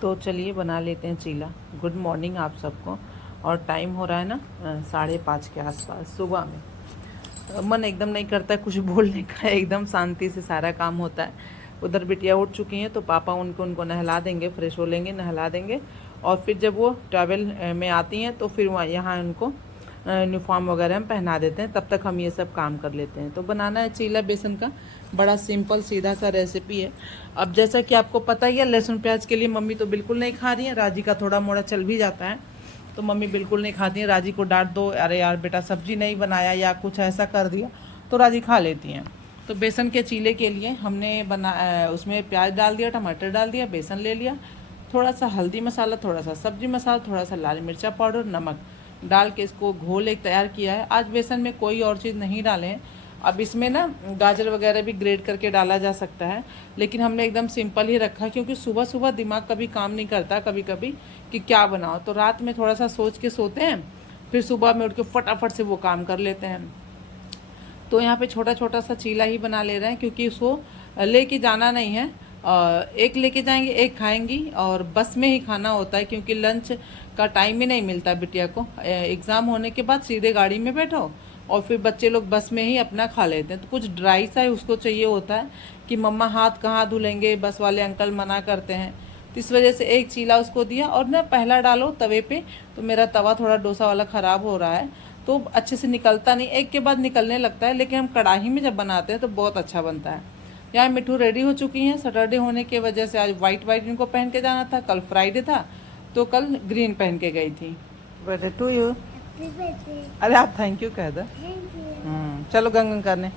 तो चलिए बना लेते हैं चीला। गुड मॉर्निंग आप सबको। और टाइम हो रहा है ना 5:30 के आसपास सुबह में। मन एकदम नहीं करता है कुछ बोलने का, एकदम शांति से सारा काम होता है। उधर बिटिया उठ चुकी हैं तो पापा उनको नहला देंगे, फ्रेश हो लेंगे, नहला देंगे। और फिर जब वो ट्रैवल में आती हैं तो फिर वहाँ यहाँ उनको यूनिफॉर्म वगैरह हम पहना देते हैं। तब तक हम ये सब काम कर लेते हैं। तो बनाना है चीला बेसन का, बड़ा सिंपल सीधा सा रेसिपी है। अब जैसा कि आपको पता ही है, लहसुन प्याज के लिए मम्मी तो बिल्कुल नहीं खा रही है। राजी का थोड़ा मोड़ा चल भी जाता है तो मम्मी बिल्कुल नहीं खाती हैं। राजी को डांट दो, अरे यार बेटा सब्जी नहीं बनाया या कुछ ऐसा कर दिया, तो राजी खा लेती हैं। तो बेसन के चीले के लिए हमने उसमें प्याज डाल दिया, टमाटर डाल दिया, बेसन ले लिया, थोड़ा सा हल्दी मसाला, थोड़ा सा सब्जी मसाला, थोड़ा सा लाल मिर्चा पाउडर, नमक डाल के इसको घोल एक तैयार किया है। आज बेसन में कोई और चीज़ नहीं डाले हैं। अब इसमें ना गाजर वगैरह भी ग्रेट करके डाला जा सकता है, लेकिन हमने एकदम सिंपल ही रखा क्योंकि सुबह सुबह दिमाग कभी काम नहीं करता कभी कभी कि क्या बनाओ। तो रात में थोड़ा सा सोच के सोते हैं, फिर सुबह में उठ के फटाफट से वो काम कर लेते हैं। तो यहाँ पे छोटा छोटा सा चीला ही बना ले रहे हैं क्योंकि उसको लेके जाना नहीं है। एक लेके जाएंगे, एक खाएंगी और बस में ही खाना होता है क्योंकि लंच का टाइम ही नहीं मिलता बिटिया को। एग्ज़ाम होने के बाद सीधे गाड़ी में बैठो और फिर बच्चे लोग बस में ही अपना खा लेते हैं। तो कुछ ड्राई सा ही उसको चाहिए होता है कि मम्मा हाथ कहाँ धुलेंगे, बस वाले अंकल मना करते हैं। तो इस वजह से एक चीला उसको दिया। और ना पहला डालो तवे पे, तो मेरा तवा थोड़ा डोसा वाला ख़राब हो रहा है तो अच्छे से निकलता नहीं, एक के बाद निकलने लगता है। लेकिन हम कढ़ाई में जब बनाते हैं तो बहुत अच्छा बनता है। यहाँ मिठू रेडी हो चुकी हैं। सैटरडे होने की वजह से आज वाइट वाइट इनको पहन के जाना था, कल फ्राइडे था तो कल ग्रीन पहन के गई थी। Birthday to you. अरे आप थैंक यू कह दो। चलो गंगन करने।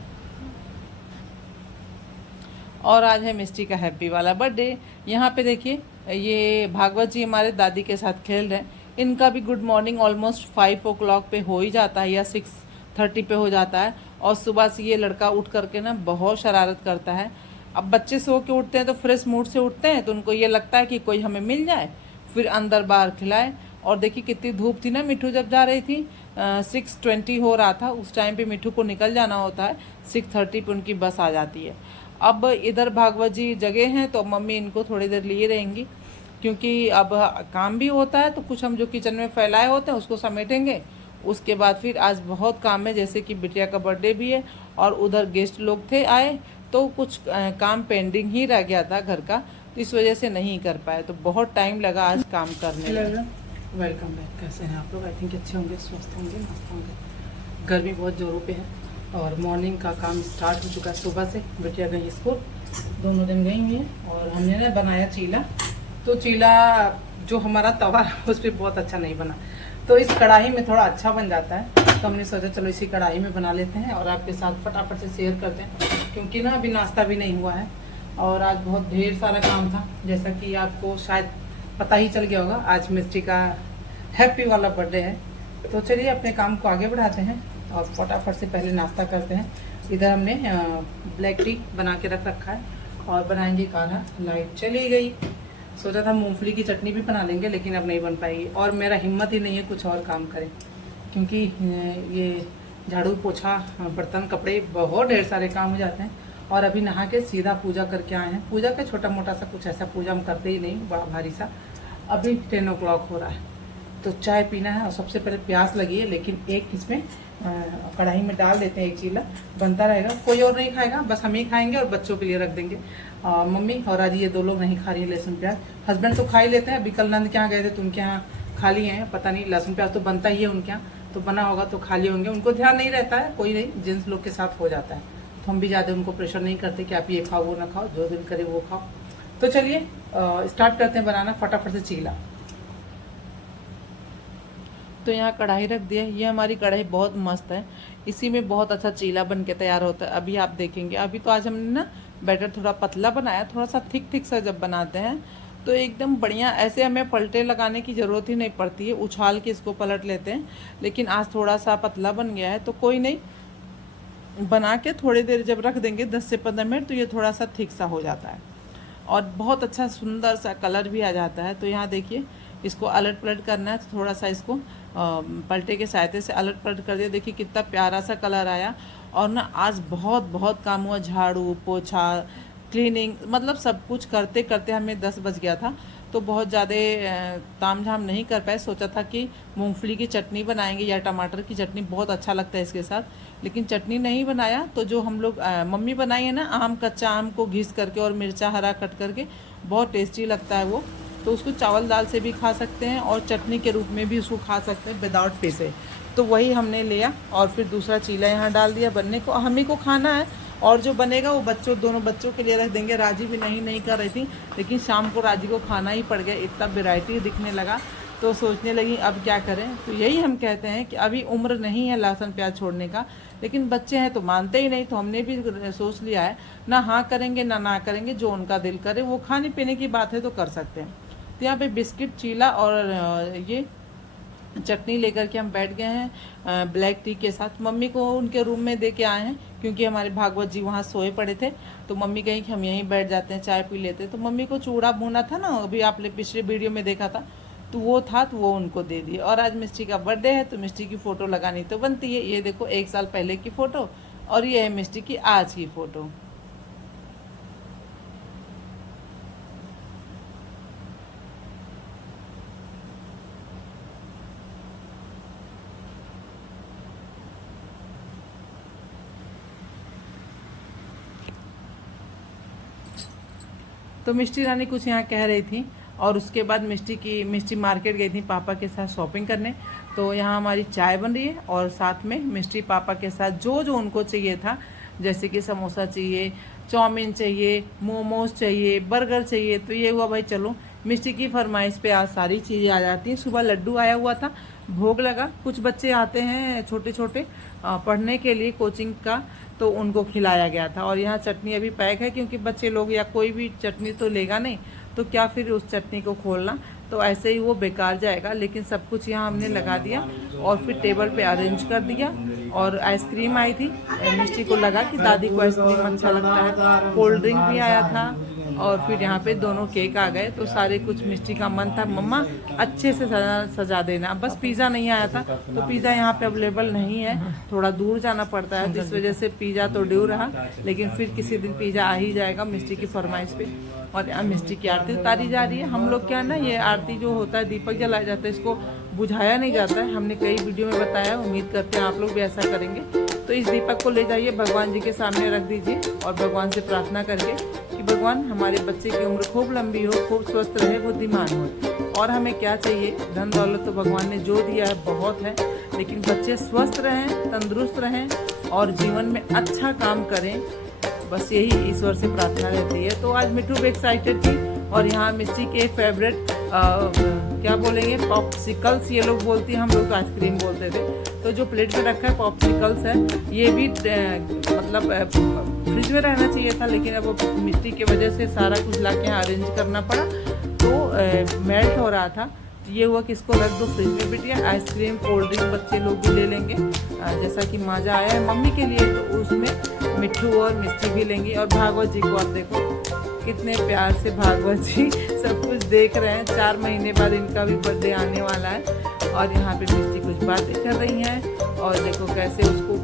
और आज है मिस्टी का हैप्पी वाला बर्थडे। यहाँ पे देखिए ये भागवत जी हमारे दादी के साथ खेल रहे हैं। इनका भी गुड मॉर्निंग ऑलमोस्ट 5 o'clock पे हो ही जाता है या 6:30 पे हो जाता है। और सुबह से ये लड़का उठ करके ना बहुत शरारत करता है। अब बच्चे सो के उठते हैं तो फ्रेश मूड से उठते हैं तो उनको ये लगता है कि कोई हमें मिल जाए, फिर अंदर बाहर खिलाए। और देखिए कितनी धूप थी ना मिठू जब जा रही थी, 6:20 हो रहा था। उस टाइम पे मिठू को निकल जाना होता है, 6:30 पे उनकी बस आ जाती है। अब इधर भागवत जी जगह हैं तो मम्मी इनको थोड़ी देर लिए रहेंगी क्योंकि अब काम भी होता है। तो कुछ हम जो किचन में फैलाए होते हैं उसको समेटेंगे। उसके बाद फिर आज बहुत काम है, जैसे कि बिटिया का बर्थडे भी है और उधर गेस्ट लोग थे आए तो कुछ काम पेंडिंग ही रह गया था घर का, तो इस वजह से नहीं कर पाए। तो बहुत टाइम लगा आज काम करने में। Welcome back. कैसे हैं आप लोग? आई थिंक अच्छे होंगे, स्वस्थ होंगे, मस्त होंगे। गर्मी बहुत ज़ोरों पे है और मॉर्निंग का काम स्टार्ट हो चुका है सुबह से। बिटिया गई स्कूल, दोनों दिन गई हुई हैं। और हमने ना बनाया चीला। तो चीला जो हमारा तवा उस पर बहुत अच्छा नहीं बना, तो इस कढ़ाई में थोड़ा अच्छा बन जाता है। तो हमने सोचा चलो इसी कढ़ाई में बना लेते हैं और आपके साथ फटाफट से शेयर करते हैं क्योंकि ना अभी नाश्ता भी नहीं हुआ है और आज बहुत ढेर सारा काम था। जैसा कि आपको शायद पता ही चल गया होगा, आज मिस्टी का हैप्पी वाला बर्थडे है। तो चलिए अपने काम को आगे बढ़ाते हैं और फटाफट से पहले नाश्ता करते हैं। इधर हमने ब्लैक टी बना के रख रखा है और बनाएंगे काढ़ा। लाइट चली गई। सोचा था मूंगफली की चटनी भी बना लेंगे लेकिन अब नहीं बन पाएगी और मेरा हिम्मत ही नहीं है कुछ और काम करें क्योंकि ये झाड़ू पोछा बर्तन कपड़े बहुत ढेर सारे काम हो जाते हैं। और अभी नहा के सीधा पूजा करके आए हैं। पूजा का छोटा मोटा सा कुछ ऐसा पूजा हम करते ही नहीं, बड़ा भारी सा। अभी 10 o'clock हो रहा है तो चाय पीना है और सबसे पहले प्यास लगी है। लेकिन एक इसमें कढ़ाई में डाल देते हैं, एक चीला बनता रहेगा। कोई और नहीं खाएगा, बस हम ही खाएंगे और बच्चों के लिए रख देंगे। मम्मी और आज ये 2 लोग नहीं खा रही है लहसुन प्याज। हस्बैंड तो खा ही लेते हैं। अभी कल नंद के यहाँ गए थे तो उनके यहाँ खा लिए हैं। पता नहीं लहसुन प्याज तो बनता ही है उनके यहाँ, तो बना होगा तो खा लिए होंगे। उनको ध्यान नहीं रहता है, कोई नहीं, जेंट्स लोग के साथ हो जाता है। तो हम भी ज़्यादा उनको प्रेशर नहीं करते कि आप ये खाओ वो ना खाओ, जो दिल करे वो खाओ। तो चलिए स्टार्ट करते हैं बनाना फटाफट से चीला। तो यहाँ कढ़ाई रख दिया। ये हमारी कढ़ाई बहुत मस्त है, इसी में बहुत अच्छा चीला बन के तैयार होता है। अभी आप देखेंगे। अभी तो आज हमने ना बैटर थोड़ा पतला बनाया, थोड़ा सा थिक थिक सा जब बनाते हैं तो एकदम बढ़िया। ऐसे हमें पलटे लगाने की ज़रूरत ही नहीं पड़ती है, उछाल के इसको पलट लेते हैं। लेकिन आज थोड़ा सा पतला बन गया है तो कोई नहीं, बना के थोड़ी देर जब रख देंगे 10 से 15 मिनट तो ये थोड़ा सा थिक सा हो जाता है और बहुत अच्छा सुंदर सा कलर भी आ जाता है। तो यहाँ देखिए इसको अलट पलट करना है, तो थोड़ा सा इसको पलटे के सहायता से अलट पलट कर दिया। देखिए कितना प्यारा सा कलर आया। और ना आज बहुत बहुत काम हुआ, झाड़ू पोछा क्लीनिंग, मतलब सब कुछ करते करते हमें 10 बज गया था। तो बहुत ज़्यादा ताम झाम नहीं कर पाए। सोचा था कि मूंगफली की चटनी बनाएंगे या टमाटर की चटनी, बहुत अच्छा लगता है इसके साथ, लेकिन चटनी नहीं बनाया। तो जो हम लोग मम्मी बनाई है ना, आम, कच्चा आम को घिस करके और मिर्चा हरा कट करके, बहुत टेस्टी लगता है वो। तो उसको चावल दाल से भी खा सकते हैं और चटनी के रूप में भी उसको खा सकते हैं विदाउट पीसे। तो वही हमने लिया और फिर दूसरा चीला यहाँ डाल दिया बनने को। हम ही को खाना है और जो बनेगा वो दोनों बच्चों के लिए रख देंगे। राजी भी नहीं कर रही थी, लेकिन शाम को राजी को खाना ही पड़ गया, इतना वैरायटी दिखने लगा। तो सोचने लगी अब क्या करें। तो यही हम कहते हैं कि अभी उम्र नहीं है लहसुन प्याज छोड़ने का, लेकिन बच्चे हैं तो मानते ही नहीं। तो हमने भी सोच लिया है, ना हाँ करेंगे ना करेंगे, जो उनका दिल करे वो खाने पीने की बात है तो कर सकते हैं। तो यहाँ पे बिस्किट, चीला और ये चटनी लेकर के हम बैठ गए हैं ब्लैक टी के साथ। मम्मी को उनके रूम में दे के आए हैं, क्योंकि हमारे भागवत जी वहाँ सोए पड़े थे। तो मम्मी कहीं कि हम यहीं बैठ जाते हैं, चाय पी लेते हैं। तो मम्मी को चूड़ा भूना था ना, अभी आपने पिछले वीडियो में देखा था, तो वो था, तो वो उनको दे दिए। और आज मिस्टी का बर्थडे है, तो मिस्टी की फ़ोटो लगानी तो बनती है। ये देखो 1 साल पहले की फ़ोटो और ये है मिस्टी की आज की फ़ोटो। तो मिष्टी रानी कुछ यहाँ कह रही थी और उसके बाद मिष्टी मार्केट गई थी पापा के साथ शॉपिंग करने। तो यहाँ हमारी चाय बन रही है और साथ में मिष्टी पापा के साथ जो जो उनको चाहिए था, जैसे कि समोसा चाहिए, चाउमीन चाहिए, मोमोज चाहिए, बर्गर चाहिए। तो ये हुआ भाई चलो मिष्टी की फरमाइश पे आज सारी चीज़ें आ जाती हैं। सुबह लड्डू आया हुआ था, भोग लगा। कुछ बच्चे आते हैं छोटे छोटे पढ़ने के लिए कोचिंग का, तो उनको खिलाया गया था। और यहाँ चटनी अभी पैक है, क्योंकि बच्चे लोग या कोई भी चटनी तो लेगा नहीं, तो क्या फिर उस चटनी को खोलना, तो ऐसे ही वो बेकार जाएगा। लेकिन सब कुछ यहाँ हमने लगा दिया और फिर टेबल पे अरेंज कर दिया। और आइसक्रीम आई थी, मिष्टी को लगा कि दादी को आइसक्रीम अच्छा लगता है, कोल्ड ड्रिंक भी आया था और फिर यहाँ पे दोनों केक आ गए। तो सारे कुछ मिष्टी का मन था, मम्मा अच्छे से सजा देना। बस पिज़्ज़ा नहीं आया था, तो पिज़्ज़ा यहाँ पे अवेलेबल नहीं है, थोड़ा दूर जाना पड़ता है, तो इस वजह से पिज़्ज़ा तो ड्यू रहा। लेकिन फिर किसी दिन पिज़्ज़ा आ ही जाएगा मिष्टी की फरमाइश पे। और यहाँ मिष्टी की आरती उतारी जा रही है। हम लोग क्या ना, ये आरती जो होता है दीपक जलाया जाता है, इसको बुझाया नहीं जाता है। हमने कई वीडियो में बताया, उम्मीद करते हैं आप लोग भी ऐसा करेंगे। तो इस दीपक को ले जाइए भगवान जी के सामने रख दीजिए और भगवान से प्रार्थना करके कि भगवान हमारे बच्चे की उम्र खूब लंबी हो, खूब स्वस्थ रहे, बुद्धिमान हो। और हमें क्या चाहिए, धन दौलत तो भगवान ने जो दिया है बहुत है, लेकिन बच्चे स्वस्थ रहें, तंदुरुस्त रहें और जीवन में अच्छा काम करें, बस यही ईश्वर से प्रार्थना रहती है। तो आज मिठू भी एक्साइटेड थी। और यहाँ मिस्टी के फेवरेट क्या बोलेंगे, पॉप्सिकल्स ये लोग बोलती हैं, हम लोग आइसक्रीम बोलते थे। तो जो प्लेट में रखा है पॉप्सिकल्स है, ये भी मतलब फ्रिज में रहना चाहिए था, लेकिन अब मिस्टी की वजह से सारा कुछ ला के अरेंज करना पड़ा, तो मेल्ट हो रहा था। ये हुआ कि इसको रख दो फ्रिज में बिटिया। आइसक्रीम, कोल्ड ड्रिंक बच्चे लोग भी ले लेंगे, जैसा कि माजा आया है मम्मी के लिए, तो उसमें मिट्ठू और मिष्टी भी लेंगे। और भागवत जी को आप देखो कितने प्यार से भागवत जी सब कुछ देख रहे हैं। 4 महीने बाद इनका भी बर्थडे आने वाला है। और यहाँ पे मिष्टी कुछ बातें कर रही हैं और देखो कैसे उसको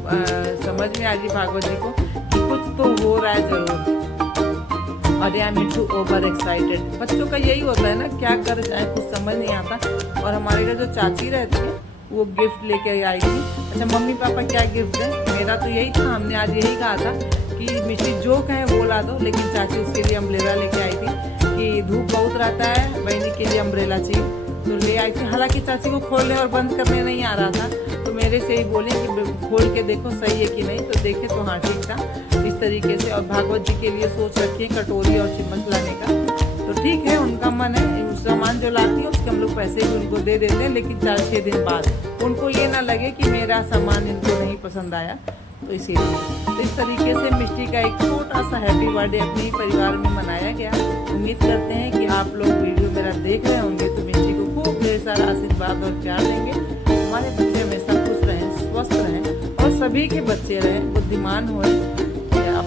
समझ में आ रही भागवत जी को कि कुछ तो हो रहा है ज़रूर। और यहाँ मिट्ठू ओवर एक्साइटेड। बच्चों का यही होता है ना, क्या कर जाए कुछ समझ नहीं आता। और हमारे घर जो चाची रहती है वो गिफ्ट लेके आई थी। अच्छा मम्मी पापा क्या गिफ्ट है, मेरा तो यही था, हमने आज यही कहा था कि मिट्टी जो कहे वो ला दो, लेकिन चाची उसके लिए अम्ब्रेला लेके आई थी कि धूप बहुत रहता है, बहनी के लिए अम्ब्रेला चाहिए, तो ले आई थी। हालांकि चाची को खोलने और बंद करने नहीं आ रहा था, तो मेरे से ही बोले कि खोल के देखो सही है कि नहीं, तो देखे तो हाँ ठीक था इस तरीके से। और भागवत जी के लिए सोच रखी है कटोरी और चम्मच लाने का, तो ठीक है उनका मन है। सामान जो लाती है उसके हम लोग पैसे भी उनको दे देते हैं, लेकिन 4-6 दिन बाद उनको ये ना लगे कि मेरा सामान इनको नहीं पसंद आया, तो इसीलिए। तो इस तरीके से मिष्टी का एक छोटा सा हैप्पी बर्थडे अपने ही परिवार में मनाया गया। उम्मीद करते हैं कि आप लोग वीडियो मेरा देख रहे होंगे तो मिष्टी को खूब ढेर सारा आशीर्वाद और प्यार देंगे। हमारे बच्चे हमेशा खुश रहें, स्वस्थ रहें और सभी के बच्चे रहें, बुद्धिमान हों,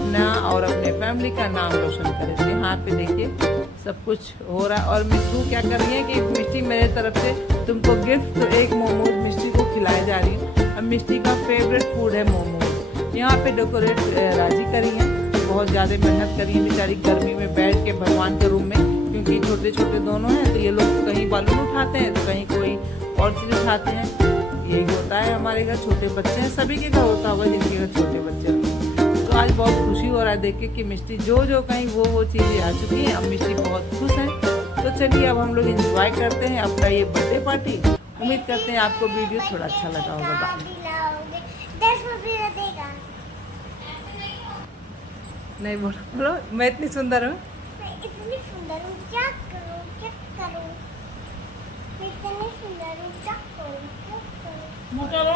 अपना और अपने फैमिली का नाम रोशन करें। तो यहाँ पे देखिए सब कुछ हो रहा है। और मिट्टू क्या कर रही है कि मिष्टी मेरे तरफ से तुमको गिफ्ट, तो एक मोमोज मिष्टी को खिलाई जा रही है। अब मिष्टी का फेवरेट फूड है मोमोज। यहाँ पे डेकोरेट राजी करी है, बहुत ज़्यादा मेहनत करी है बेचारी गर्मी में बैठ के भगवान के रूम में, क्योंकि छोटे छोटे दोनों हैं तो ये लोग कहीं बालून उठाते हैं तो कहीं कोई और चीज़ उठाते हैं। यही होता है, हमारे घर छोटे बच्चे हैं, सभी के घर होता होगा जिनके घर छोटे बच्चे हैं। तो आज बहुत खुशी हो रहा है देख के कि मिष्टी जो कहीं वो चीज़ें आ चुकी हैं। अब मिष्टी बहुत खुश है। तो चलिए अब हम लोग इंजॉय करते हैं अपना ये बर्थडे पार्टी। उम्मीद करते हैं आपको वीडियो थोड़ा अच्छा लगा होगा। नहीं बोलो, मैं इतनी सुंदर हूँ, इतनी सुंदर हूँ, क्या करूँ क्या करूँ, मैं इतनी सुंदर हूँ, क्या करूँ क्या करूँ।